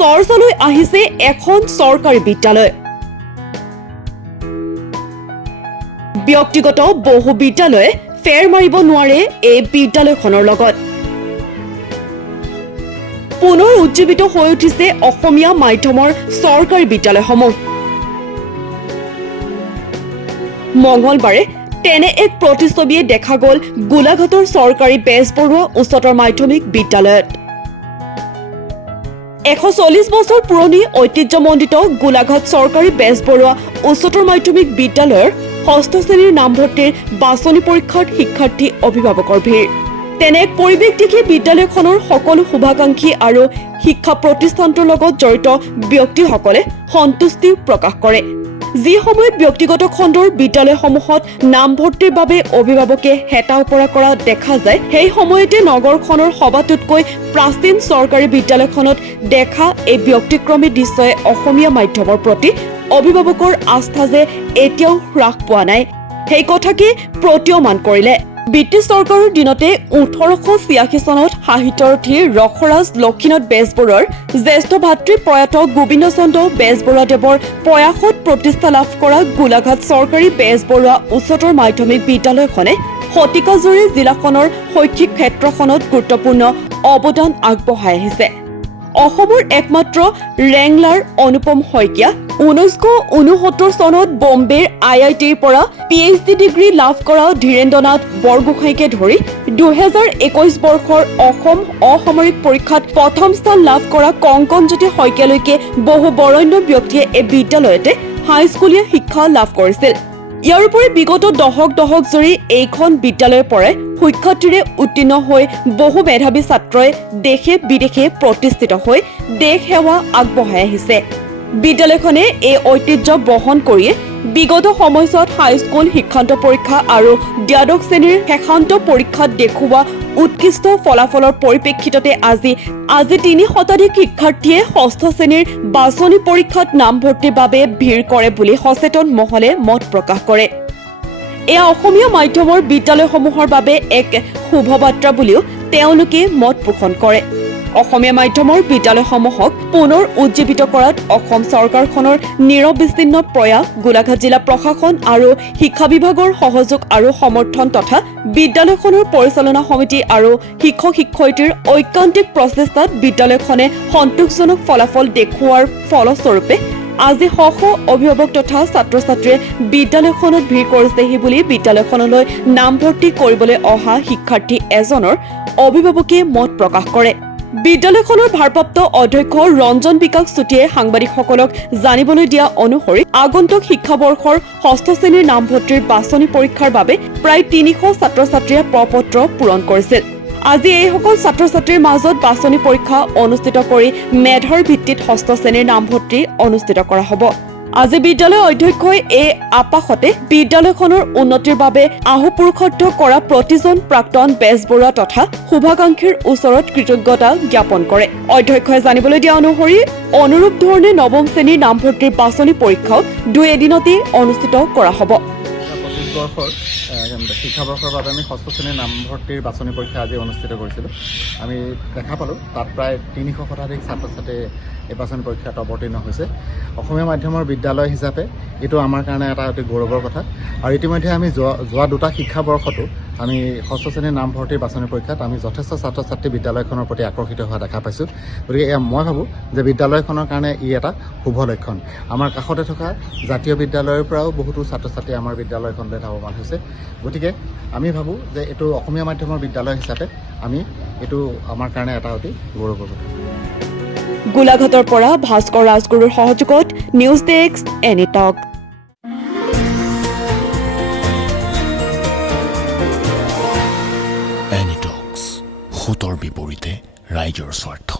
চৰ্চালৈ আহিছে এখন চৰকাৰী বিদ্যালয়। ব্যক্তিগত বহু বিদ্যালয়ে ফেৰ মাৰিব নোৱাৰে এই বিদ্যালয়খনৰ লগত। পুনৰ উজ্জীৱিত হৈ উঠিছে অসমীয়া মাধ্যমৰ চৰকাৰী বিদ্যালয়সমূহ। মঙলবাৰে তেনে এক প্ৰতিচ্ছবিয়ে দেখা গ'ল গোলাঘাটৰ চৰকাৰী বেজবৰুৱা উচ্চতৰ মাধ্যমিক বিদ্যালয়ত। 140 বছৰ পুৰণি ঐতিহ্যমণ্ডিত গোলাঘাট চৰকাৰী বেজবৰুৱা উচ্চতৰ মাধ্যমিক বিদ্যালয়ৰ ষষ্ঠ শ্ৰেণীৰ নামভৰ্তিৰ বাছনি পৰীক্ষাত শিক্ষাৰ্থী অভিভাৱকৰ ভিৰ। তেনে এক পৰিৱেশ দেখি বিদ্যালয়খনৰ সকলো শুভাকাংক্ষী আৰু শিক্ষা প্ৰতিষ্ঠানটোৰ লগত জড়িত ব্যক্তিসকলে সন্তুষ্টি প্ৰকাশ কৰে। যি সময়ত ব্যক্তিগত খণ্ডৰ বিদ্যালয়সমূহত নামভৰ্তিৰ বাবে অভিভাৱকে হেতা ওপৰা কৰা দেখা যায়, সেই সময়তে নগৰখনৰ সবাতোতকৈ প্ৰাচীন চৰকাৰী বিদ্যালয়খনত দেখা এই ব্যক্তিক্ৰমী দৃশ্যই অসমীয়া মাধ্যমৰ প্ৰতি অভিভাৱকৰ আস্থা যে এতিয়াও হ্ৰাস পোৱা নাই, সেই কথাকে প্ৰতীয়মান কৰিলে। ব্ৰিটিছ চৰকাৰৰ দিনতে 1886 চনত সাহিত্যৰথী ৰসৰাজ লক্ষ্মীনাথ বেজবৰুৱাৰ জ্যেষ্ঠ ভাতৃ প্ৰয়াত গোবিন্দ চন্দ্ৰ বেজবৰুৱাদেৱৰ প্ৰয়াসত প্ৰতিষ্ঠা লাভ কৰা গোলাঘাট চৰকাৰী বেজবৰুৱা উচ্চতৰ মাধ্যমিক বিদ্যালয়খনে শতিকাজুৰি জিলাখনৰ শৈক্ষিক ক্ষেত্ৰখনত গুৰুত্বপূৰ্ণ অৱদান আগবঢ়াই আহিছে। অসমৰ একমাত্ৰ ৰেংলাৰ অনুপম শইকীয়া 1969 চনত বম্বেৰ IITৰ পৰা PhD ডিগ্ৰী লাভ কৰা ধীৰেন্দ্ৰনাথ বৰগোহাঁইকে ধৰি 2021 বৰ্ষৰ অসম অসামৰিক পৰীক্ষাত প্ৰথম স্থান লাভ কৰা কংকনজ্যোতি শইকীয়ালৈকে বহু বৰেণ্য ব্যক্তিয়ে এই বিদ্যালয়তে হাইস্কুলীয়া শিক্ষা লাভ কৰিছিল। ইয়াৰ উপৰি বিগত দশক জুৰি এইখন বিদ্যালয়ৰ পৰাই শিক্ষাৰ্থীৰে উত্তীৰ্ণ হৈ বহু মেধাৱী ছাত্ৰই দেশে বিদেশে প্ৰতিষ্ঠিত হৈ দেশ সেৱা আগবঢ়াই আহিছে। বিদ্যালয়খনে এই ঐতিহ্য বহন কৰিয়ে বিগত সময়ছোৱাত হাইস্কুল শিক্ষান্ত পৰীক্ষা আৰু দ্বাদশ শ্ৰেণীৰ শেষান্ত পৰীক্ষাত দেখুওৱা উৎকৃষ্ট ফলাফলৰ পৰিপ্ৰেক্ষিততে আজি 3 শতাধিক শিক্ষাৰ্থীয়ে ষষ্ঠ শ্ৰেণীৰ বাছনি পৰীক্ষাত নামভৰ্তিৰ বাবে ভিৰ কৰে বুলি সচেতন মহলে মত প্ৰকাশ কৰে। এয়া অসমীয়া মাধ্যমৰ বিদ্যালয়সমূহৰ বাবে এক শুভবাৰ্তা বুলিও তেওঁলোকে মত পোষণ কৰে। অসমীয়া মাধ্যমৰ বিদ্যালয়সমূহক পুনৰ উজ্জীৱিত কৰাত অসম চৰকাৰখনৰ নিৰবিচ্ছিন্ন প্ৰয়াস, গোলাঘাট জিলা প্ৰশাসন আৰু শিক্ষা বিভাগৰ সহযোগ আৰু সমৰ্থন তথা বিদ্যালয়খনৰ পৰিচালনা সমিতি আৰু শিক্ষক-শিক্ষয়িত্ৰীৰ ঐকান্তিক প্ৰচেষ্টাত বিদ্যালয়খনে সন্তোষজনক ফলাফল দেখুওৱাৰ ফলস্বৰূপে আজি শ অভিভাৱক তথা ছাত্ৰ-ছাত্ৰীয়ে বিদ্যালয়খনত ভিৰ কৰিছেহি বুলি বিদ্যালয়খনলৈ নামভৰ্তি কৰিবলৈ অহা শিক্ষাৰ্থী এজনৰ অভিভাৱকে মত প্ৰকাশ কৰে। বিদ্যালয়খনৰ ভাৰপ্ৰাপ্ত অধ্যক্ষ ৰঞ্জন বিকাশ চুটিয়ে সাংবাদিকসকলক জানিবলৈ দিয়া অনুসৰি আগন্তুক শিক্ষাবৰ্ষৰ ষষ্ঠ শ্ৰেণীৰ নামভৰ্তিৰ বাছনি পৰীক্ষাৰ বাবে প্ৰায় 300 ছাত্ৰ-ছাত্ৰীয়ে প্ৰপত্ৰ পূৰণ কৰিছিল। আজি এইসকল ছাত্ৰ-ছাত্ৰীৰ মাজত বাছনি পৰীক্ষা অনুষ্ঠিত কৰি মেধাৰ ভিত্তিত ষষ্ঠ শ্ৰেণীৰ নামভৰ্তি অনুষ্ঠিত কৰা হ'ব। আজি বিদ্যালয় অধ্যক্ষই এই আপাসতে বিদ্যালয়খনৰ উন্নতিৰ বাবে আহুপুৰুষাৰ্থ কৰা প্ৰতিজন প্ৰাক্তন বেজবৰুৱা তথা শুভাকাংক্ষীৰ ওচৰত কৃতজ্ঞতা জ্ঞাপন কৰে। অধ্যক্ষই জানিবলৈ দিয়া অনুসৰি অনুৰূপ ধৰণে নৱম শ্ৰেণীৰ নামভৰ্তিৰ বাছনি পৰীক্ষাও 2 এদিনতেই অনুষ্ঠিত কৰা হ'ব। শিক্ষাবৰ্ষৰ বাবে আমি ষষ্ঠ শ্ৰেণীৰ নামভৰ্তিৰ বাছনি পৰীক্ষা আজি অনুষ্ঠিত কৰিছিলোঁ। আমি দেখা পালোঁ তাত প্ৰায় 300 শতাধিক ছাত্ৰ ছাত্ৰীয়ে এই বাছনি পৰীক্ষাত অৱতীৰ্ণ হৈছে। অসমীয়া মাধ্যমৰ বিদ্যালয় হিচাপে এইটো আমাৰ কাৰণে এটা অতি গৌৰৱৰ কথা। আৰু ইতিমধ্যে আমি যোৱা 2টা শিক্ষাবৰ্ষতো আমি ষষ্ঠ শ্ৰেণীৰ নামভৰ্তিৰ বাছনি পৰীক্ষাত আমি যথেষ্ট ছাত্ৰ ছাত্ৰী বিদ্যালয়খনৰ প্ৰতি আকৰ্ষিত হোৱা দেখা পাইছোঁ। গতিকে মই ভাবোঁ যে বিদ্যালয়খনৰ কাৰণে ই এটা শুভ লক্ষণ। আমাৰ কাষতে থকা জাতীয় বিদ্যালয়ৰ পৰাও বহুতো ছাত্ৰ ছাত্ৰী আমাৰ বিদ্যালয়খনলৈ ধাৱমান হৈছে। গতিকে আমি ভাবোঁ যে এইটো অসমীয়া মাধ্যমৰ বিদ্যালয় হিচাপে এইটো আমাৰ কাৰণে এটা অতি গৌৰৱৰ কথা। গোলাঘাটৰ পৰা ভাস্কৰ ৰাজগুৰুৰ সহযোগত নিউজ ডেস্ক এনিটক। এনিটক্স, সোঁতৰ বিপৰীতে ৰাইজৰ স্বাৰ্থ।